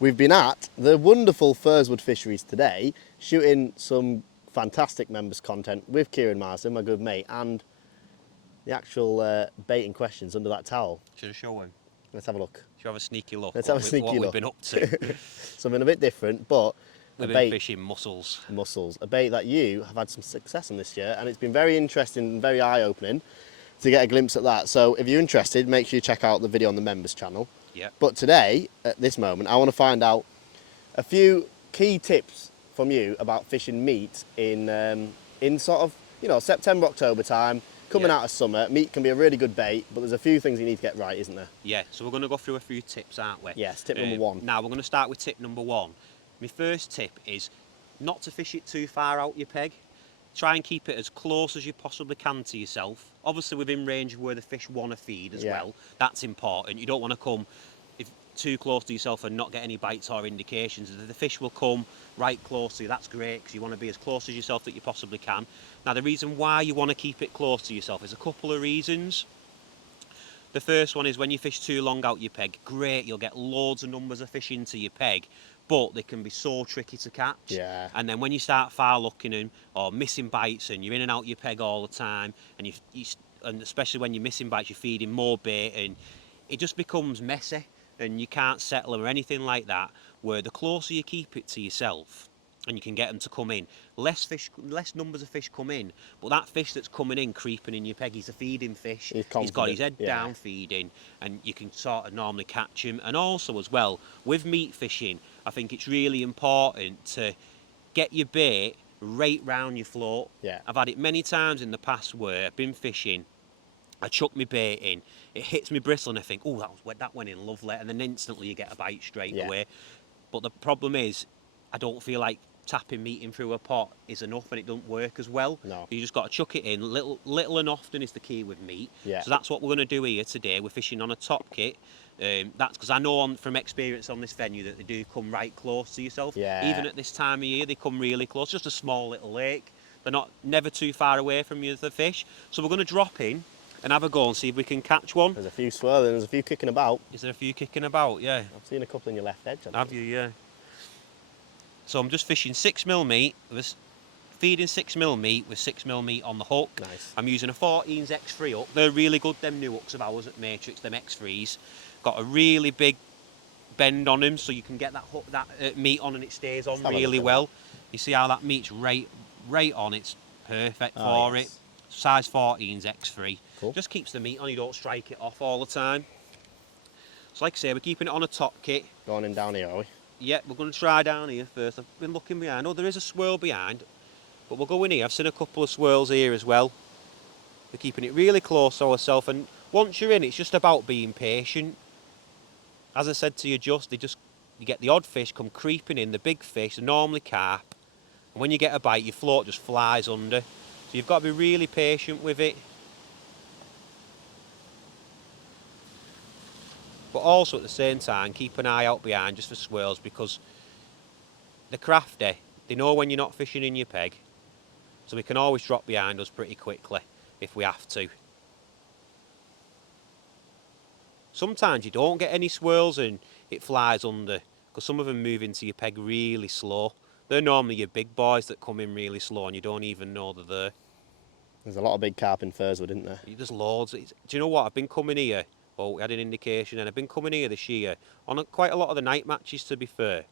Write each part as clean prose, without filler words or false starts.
We've been at the wonderful Firswood Fisheries today, shooting some fantastic members content with Kieran Marsden, my good mate, and the actual baiting questions under that towel. Should I show him? Let's have a look. Should I have a sneaky look? Let's have a sneaky what look. we've been up to. Something a bit different, but We've a been bait, fishing mussels. mussels, a bait that you have had some success on this year, and it's been very interesting and very eye-opening to get a glimpse at that. So if you're interested, make sure you check out the video on the members channel. Yeah. But today, at this moment, I want to find out a few key tips from you about fishing meat in sort of, September, October time, coming out of summer. Meat can be a really good bait, but there's a few things you need to get right, isn't there? Yeah, so we're going to go through a few tips, aren't we? Yes, tip number one. Now, we're going to start with tip number one. My first tip is not to fish it too far out your peg. Try and keep it as close as you possibly can to yourself. Obviously within range of where the fish want to feed as well. That's important. You don't want to come too close to yourself and not get any bites or indications. The fish will come right close to you. That's great, because you want to be as close as yourself that you possibly can. Now, the reason why you want to keep it close to yourself is a couple of reasons. The first one is when you fish too long out your peg, great, you'll get loads of numbers of fish into your peg, but they can be so tricky to catch. Yeah. And then when you start foul looking them or missing bites and you're in and out your peg all the time, and and especially when you're missing bites, you're feeding more bait, and it just becomes messy and you can't settle them or anything like that. Where the closer you keep it to yourself and you can get them to come in, less numbers of fish come in, but that fish that's coming in, creeping in your peg, he's a feeding fish. He's got his head down feeding, and you can sort of normally catch him. And also as well, with meat fishing, I think it's really important to get your bait right round your float. Yeah. I've had it many times in the past where I've been fishing, I chuck my bait in, it hits me bristle, and I think, oh, that went in lovely, and then instantly you get a bite straight away. But the problem is, I don't feel like tapping meat in through a pot is enough, and it doesn't work as well. No. You just got to chuck it in. Little and often is the key with meat. Yeah. So that's what we're going to do here today. We're fishing on a top kit. That's because I know from experience on this venue that they do come right close to yourself. Yeah. Even at this time of year, they come really close. Just a small little lake. They're never too far away from you, the fish. So we're going to drop in and have a go and see if we can catch one. There's a few swirling, there's a few kicking about. Is there a few kicking about? Yeah. I've seen a couple in your left edge. Have you? Yeah. So I'm just fishing 6mm meat, feeding 6mm meat with 6mm meat on the hook. Nice. I'm using a 14's X3 hook. They're really good, them new hooks of ours at Matrix, them X3s. Got a really big bend on them, so you can get that meat on and it stays on really well. You see how that meat's right on, it's perfect for it. Size 14's X3. Cool. Just keeps the meat on, you don't strike it off all the time. So like I say, we're keeping it on a top kit. Going in down here, are we? Yeah, we're going to try down here first. I've been looking behind. Oh, there is a swirl behind, but we'll go in here. I've seen a couple of swirls here as well. We're keeping it really close to ourselves, and once you're in, it's just about being patient. As I said to you, you get the odd fish come creeping in, the big fish, the normally carp, and when you get a bite, your float just flies under. So you've got to be really patient with it. But also at the same time, keep an eye out behind just for swirls, because they're crafty. They know when you're not fishing in your peg, so we can always drop behind us pretty quickly if we have to. Sometimes you don't get any swirls and it flies under, because some of them move into your peg really slow. They're normally your big boys that come in really slow and you don't even know they're there. There's a lot of big carp in Firswood, isn't there? There's loads. Do you know what? I've been coming here. Well, we had an indication, and I've been coming here this year on quite a lot of the night matches, to be fair.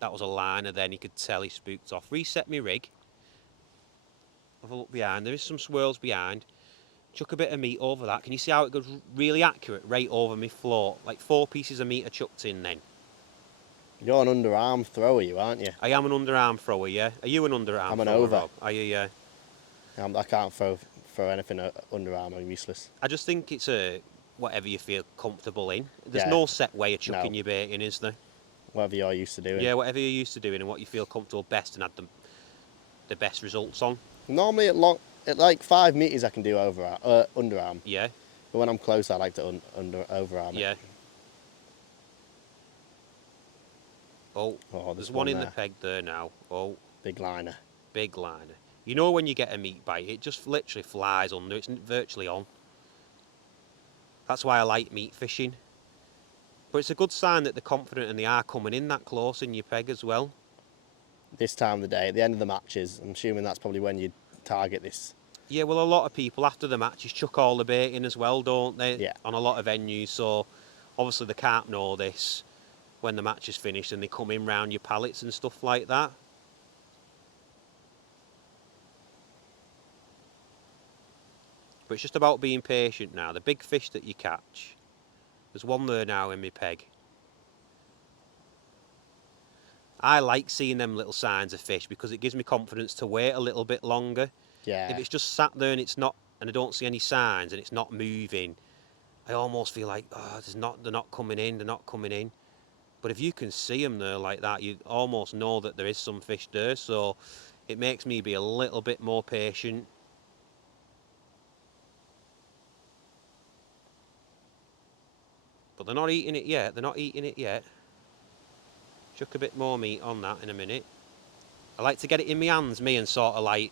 That was a liner then, you could tell he spooked off. Reset me rig. Have a look behind. There is some swirls behind. Chuck a bit of meat over that. Can you see how it goes really accurate right over my float? Like 4 pieces of meat are chucked in then. You're an underarm thrower, you aren't you? I am an underarm thrower, yeah. Are you an underarm thrower? I'm an over. Rob? Are you, yeah? I can't throw anything underarm, I'm useless. I just think it's whatever you feel comfortable in. There's Yeah. no set way of chucking your bait in, is there? Whatever you're used to doing. Yeah, whatever you're used to doing and what you feel comfortable best and had the best results on. Normally at like 5 metres I can do underarm. Yeah. But when I'm close I like to overarm it. Yeah. Oh, there's one in the peg there now. Oh. Big liner. Big liner. You know when you get a meat bite, it just literally flies under. It's virtually on. That's why I like meat fishing. But it's a good sign that they're confident and they are coming in that close in your peg as well. This time of the day, at the end of the matches, I'm assuming that's probably when you target this. Yeah, well, a lot of people after the matches chuck all the bait in as well, don't they? Yeah. On a lot of venues, so obviously they can't know this when the match is finished and they come in round your pallets and stuff like that. But it's just about being patient now. The big fish that you catch, there's one there now in my peg. I like seeing them little signs of fish because it gives me confidence to wait a little bit longer. Yeah. If it's just sat there and it's not, and I don't see any signs and it's not moving, I almost feel like, oh, they're not coming in, they're not coming in. But if you can see them there like that, you almost know that there is some fish there, so it makes me be a little bit more patient. But they're not eating it yet, they're not eating it yet. Chuck a bit more meat on that in a minute. I like to get it in my hands, and sort of like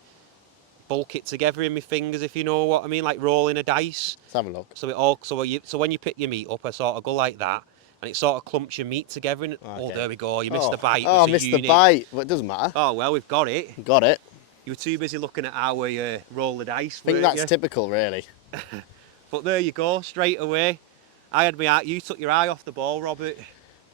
bulk it together in my fingers, if you know what I mean, like rolling a dice. Let's have a look. So when you pick your meat up, I sort of go like that, and it sort of clumps your meat together. And, Okay. Oh, there we go. You missed the bite. Oh, I It's a missed the unit. bite. Well, it doesn't matter. Oh well, we've got it. Got it. You were too busy looking at how we roll the dice. I think weren't that's you? typical, really. But there you go, straight away. I had my eye. You took your eye off the ball, Robert.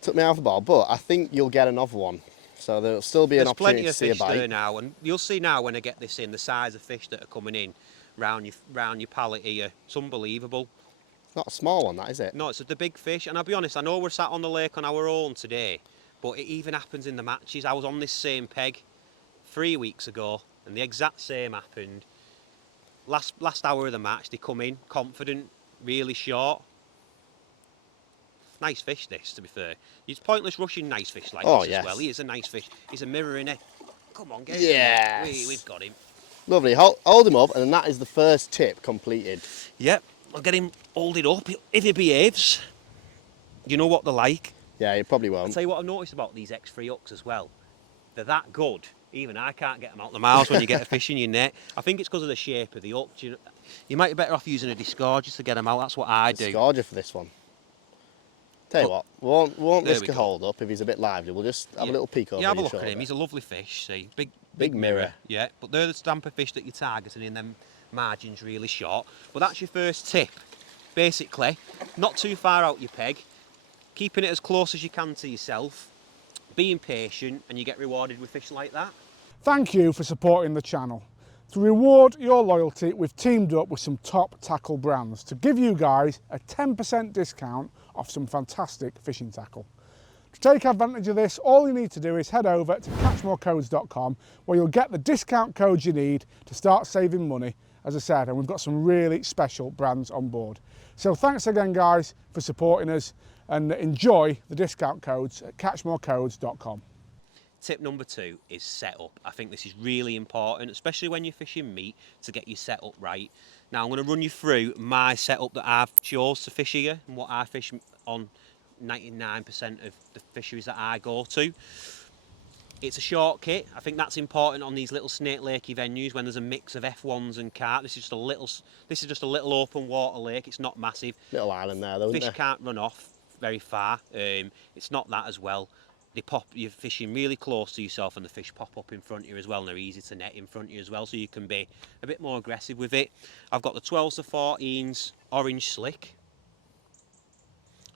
Took me off the ball, but I think you'll get another one. So there'll still be an There's opportunity plenty to of see a fish there bite. now, and you'll see now when I get this in the size of fish that are coming in round your pallet here. It's unbelievable. It's not a small one, that, is it? No, it's the big fish, and I'll be honest, I know we're sat on the lake on our own today, but it even happens in the matches. I was on this same peg 3 weeks ago, and the exact same happened. Last hour of the match, they come in confident, really short. Nice fish, this, to be fair. It's pointless rushing nice fish like this yes. as well. He is a nice fish. He's a mirror, innit? Come on, get Yes. him. We've got him. Lovely. Hold him up, and then that is the first tip completed. Yep, I'll get him holded up. If he behaves, you know what they're like. Yeah, you probably I'll won't. tell you what I've noticed about these X3 hooks as well. They're that good. Even I can't get them out the mouths when you get a fish in your net. I think it's because of the shape of the hook. You might be better off using a disgorger to get them out. That's what I do. Disgorger for this one. Tell you what, we won't There risk we a go. hold up if he's a bit lively. We'll just have a little peek over Yeah, have a your look shoulder. at him. He's a lovely fish. See, big Big mirror. Yeah, but they're the stamp of fish that you're targeting in them margins really short. But that's your first tip. Basically, not too far out your peg, keeping it as close as you can to yourself, being patient, and you get rewarded with fish like that. Thank you for supporting the channel. To reward your loyalty, we've teamed up with some top tackle brands to give you guys a 10% discount off some fantastic fishing tackle. To take advantage of this, all you need to do is head over to catchmorecodes.com where you'll get the discount codes you need to start saving money, as I said, and we've got some really special brands on board. So thanks again guys for supporting us, and enjoy the discount codes at catchmorecodes.com. Tip number 2 is setup. I think this is really important, especially when you're fishing meat, to get your setup right. Now I'm going to run you through my setup that I've chose to fish here and what I fish on 99% of the fisheries that I go to. It's a short kit. I think that's important on these little Snake Lakey venues when there's a mix of F1s and carp. This is just a little open water lake. It's not massive. Little island there, though, isn't Fish there? can't run off very far. It's not that as well. You're fishing really close to yourself, and the fish pop up in front of you as well, and they're easy to net in front of you as well, so you can be a bit more aggressive with it. I've got the 12s to 14s orange slick.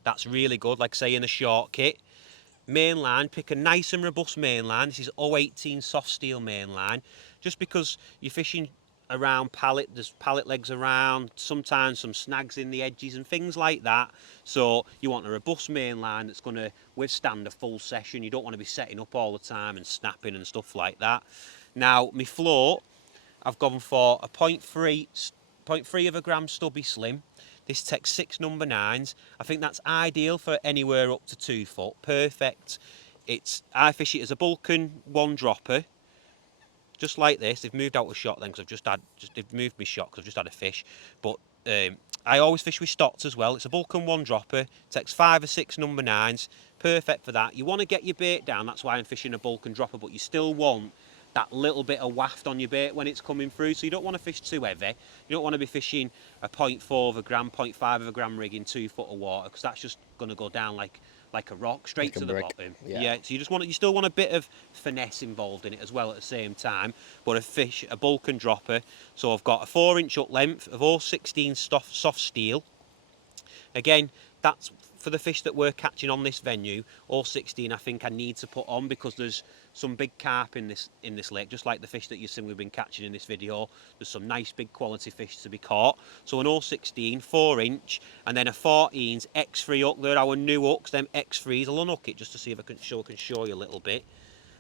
That's really good, like say in a short kit. Mainline, pick a nice and robust mainline. This is 018 soft steel mainline. Just because you're fishing around pallet, there's pallet legs around, sometimes some snags in the edges and things like that. So you want a robust mainline that's going to withstand a full session. You don't want to be setting up all the time and snapping and stuff like that. Now, my float, I've gone for a 0.3 of a gram stubby slim. This takes 6 number 9s. I think that's ideal for anywhere up to 2 foot. Perfect. I fish it as a Bulkin 1 dropper. Just like this. They've moved out of shot then because they've moved me shot because I've just had a fish. But I always fish with stocks as well. It's a Bulkin 1 dropper. Takes 5 or 6 number 9s. Perfect for that. You want to get your bait down. That's why I'm fishing a Bulkin dropper. But you still want that little bit of waft on your bait when it's coming through. So you don't want to fish too heavy. You don't want to be fishing a 0.4 of a gram, 0.5 of a gram rig in 2 foot of water, because that's just going to go down like a rock straight Like a to the brick. bottom. Yeah. So you still want a bit of finesse involved in it as well at the same time. But a bulk and dropper. So I've got a 4-inch up length of all 16 soft steel. Again, that's for the fish that we're catching on this venue. All 16 I think I need to put on, because there's some big carp in this lake, just like the fish that you've seen we've been catching in this video. There's some nice big quality fish to be caught. So an all 16, 4-inch, and then a 14's X3 hook. They're our new hooks, them X3s. I'll unhook it just to see if I can show you a little bit.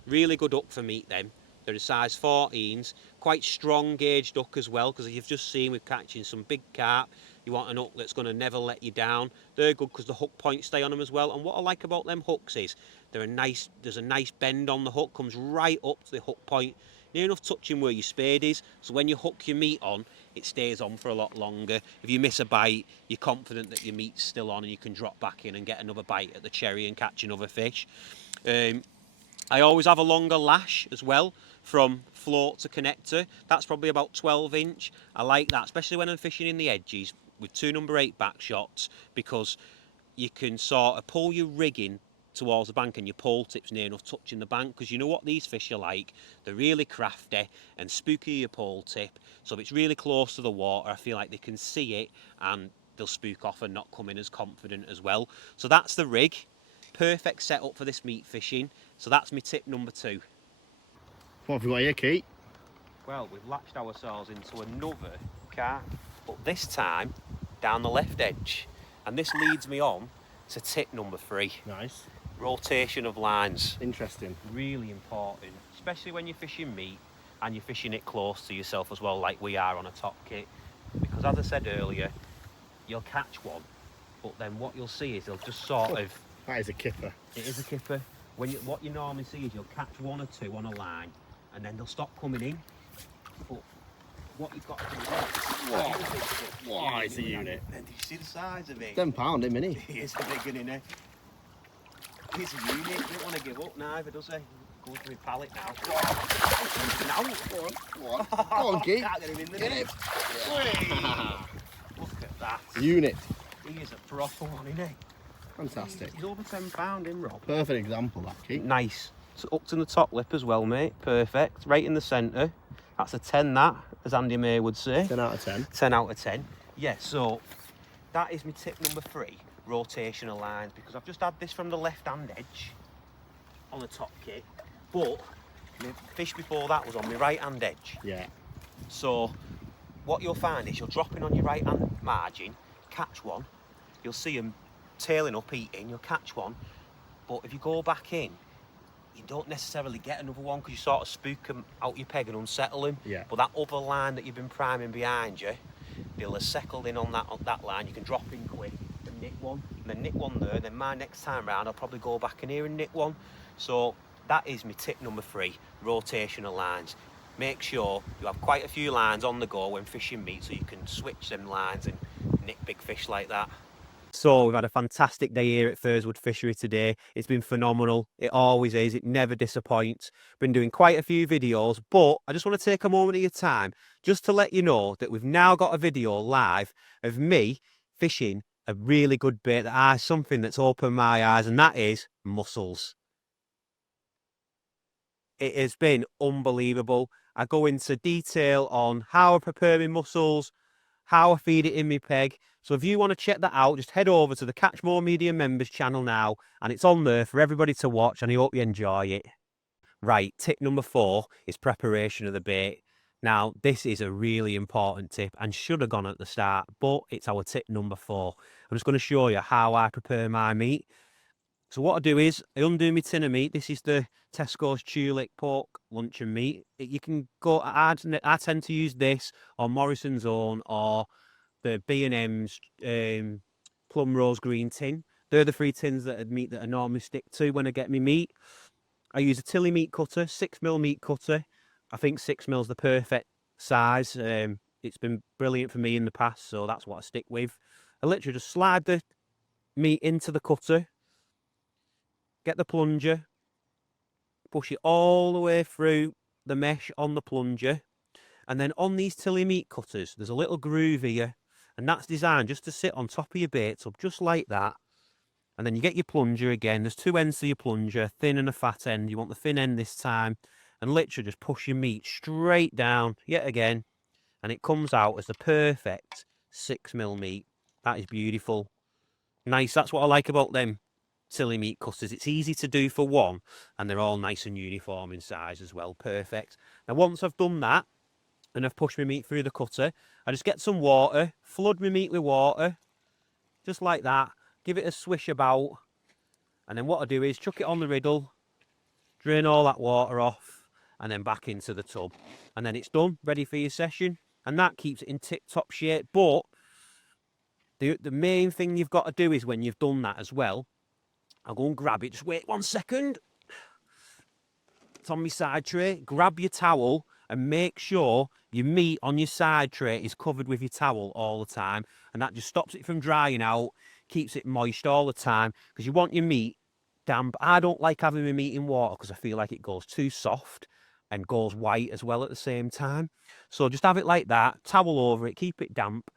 Really good hook for meat, them. They're a size 14s, quite strong gauged hook as well, because you've just seen we're catching some big carp. You want an hook that's going to never let you down. They're good because the hook points stay on them as well. And what I like about them hooks is there's a nice bend on the hook, comes right up to the hook point, near enough touching where your spade is. So when you hook your meat on, it stays on for a lot longer. If you miss a bite, you're confident that your meat's still on and you can drop back in and get another bite at the cherry and catch another fish. I always have a longer lash as well, from float to connector. That's probably about 12-inch. I like that, especially when I'm fishing in the edges with 2 number 8 back shots, because you can sort of pull your rigging towards the bank and your pole tips near enough touching the bank, because you know what these fish are like. They're really crafty and spooky your pole tip. So if it's really close to the water, I feel like they can see it and they'll spook off and not come in as confident as well. So that's the rig. Perfect setup for this meat fishing. So that's my tip number 2. What have we got here, Keith? Well, we've latched ourselves into another carp, but this time down the left edge. And this leads me on to tip number 3. Nice. Rotation of lines. Interesting. Really important, especially when you're fishing meat and you're fishing it close to yourself as well, like we are on a top kit. Because as I said earlier, you'll catch one, but then what you'll see is they'll just sort of... That is a kipper. It is a kipper. What you normally see is you'll catch 1 or 2 on a line, and then they'll stop coming in. But what you've got to do is... Wow, it's a unit. And do you see the size of it? £10, him, innit? He is a big one, isn't he? He's a unit. He don't want to give up neither, does he? Goes to my pallet now. Now, Go on, Keith. can't get him in the Get net. him. Look at that. Unit. He is a proper one, isn't he? Fantastic. He's over £10, isn't Rob? Perfect example, that, Keith. Nice. So up to the top lip as well, mate. Perfect. Right in the centre. That's a 10, that, as Andy May would say. 10 out of 10. 10 out of 10. Yeah, so that is my tip number 3, rotational lines, because I've just had this from the left-hand edge on the top kit, but the fish before that was on my right-hand edge. Yeah. So what you'll find is you're dropping on your right-hand margin, catch one, you'll see them tailing up, eating, you'll catch one, but if you go back in, you don't necessarily get another one, because you sort of spook them out your peg and unsettle them. Yeah. But that other line that you've been priming behind you, they'll have settled in on that line. You can drop in quick and nick one, and then nick one there. Then my next time round, I'll probably go back in here and nick one. So that is my tip number 3, rotational lines. Make sure you have quite a few lines on the go when fishing meat, so you can switch them lines and nick big fish like that. So we've had a fantastic day here at Firswood Fishery today. It's been phenomenal. It always is. It never disappoints. Been doing quite a few videos, but I just want to take a moment of your time just to let you know that we've now got a video live of me fishing a really good bait something that's opened my eyes, and that is mussels. It has been unbelievable. I go into detail on how I prepare my mussels, how I feed it in my peg. So if you want to check that out, just head over to the Catch More Media members channel now, and it's on there for everybody to watch, and I hope you enjoy it. Right, tip number 4 is preparation of the bait. Now, this is a really important tip and should have gone at the start, but it's our tip number 4. I'm just going to show you how I prepare my meat. So what I do is I undo my tin of meat. This is the Tesco's Tulip pork luncheon meat. You can go, I tend to use this or Morrison's Own or the B&M's plum rose green tin. They're the 3 tins that I normally stick to when I get my meat. I use a Tilly meat cutter, 6mm meat cutter. I think 6mm is the perfect size. It's been brilliant for me in the past, so that's what I stick with. I literally just slide the meat into the cutter, get the plunger, push it all the way through the mesh on the plunger, and then on these tilly meat cutters, there's a little groove here, and that's designed just to sit on top of your bait tub, just like that. And then you get your plunger again. There's two ends to your plunger, thin and a fat end. You want the thin end this time, and literally just push your meat straight down yet again, and it comes out as the perfect 6mm meat. That is beautiful. Nice. That's what I like about them tilly meat cutters. It's easy to do for one, and they're all nice and uniform in size as well. Perfect. Now once I've done that and I've pushed my meat through the cutter, I just get some water, flood my meat with water, just like that, give it a swish about, and then what I do is chuck it on the riddle, drain all that water off, and then back into the tub, and then it's done, ready for your session. And that keeps it in tip-top shape. But the main thing you've got to do is, when you've done that as well, I'll go and grab it. Just wait 1 second. It's on my side tray. Grab your towel and make sure your meat on your side tray is covered with your towel all the time. And that just stops it from drying out, keeps it moist all the time, because you want your meat damp. I don't like having my meat in water because I feel like it goes too soft and goes white as well at the same time. So just have it like that, towel over it, keep it damp,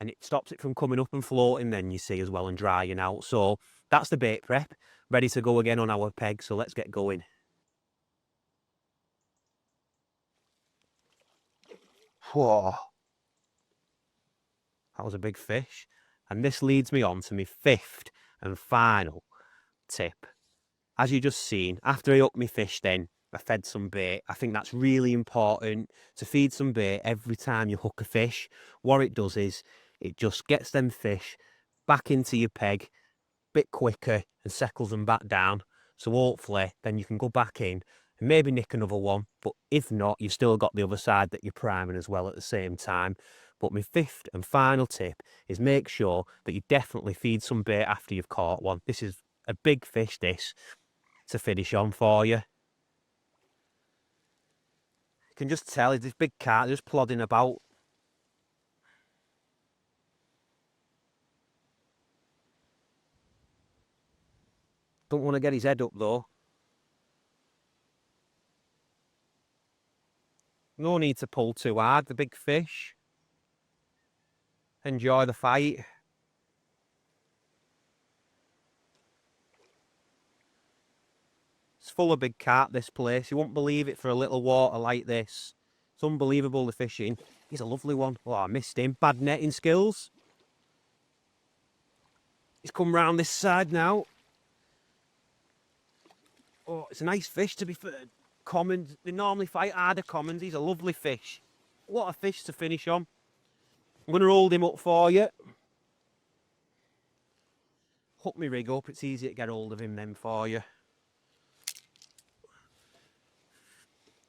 and it stops it from coming up and floating then, you see, as well, and drying out. So that's the bait prep, ready to go again on our peg. So let's get going. Whoa, that was a big fish. And this leads me on to my fifth and final tip. As you just seen, after I hooked my fish then, I fed some bait. I think that's really important, to feed some bait every time you hook a fish. What it does is, it just gets them fish back into your peg a bit quicker and settles them back down. So hopefully then you can go back in and maybe nick another one. But if not, you've still got the other side that you're priming as well at the same time. But my fifth and final tip is, make sure that you definitely feed some bait after you've caught one. This is a big fish, this, to finish on for you. You can just tell this big carp just plodding about. Don't want to get his head up though. No need to pull too hard, the big fish. Enjoy the fight. It's full of big carp, this place. You won't believe it for a little water like this. It's unbelievable, the fishing. He's a lovely one. Oh, I missed him. Bad netting skills. He's come round this side now. Oh, it's a nice fish, to be fair. Commons, they normally fight harder commons. He's a lovely fish. What a fish to finish on. I'm going to hold him up for you. Hook my rig up. It's easy to get hold of him then for you.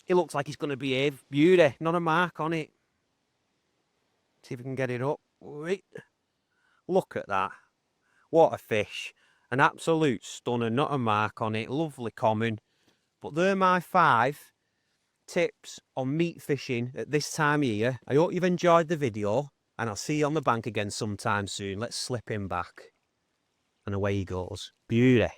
He looks like he's going to behave. Beauty. Not a mark on it. See if we can get it up. Wait. Look at that. What a fish. An absolute stunner. Not a mark on it. Lovely common. But they're my 5 tips on meat fishing at this time of year. I hope you've enjoyed the video, and I'll see you on the bank again sometime soon. Let's slip him back. And away he goes. Beauty.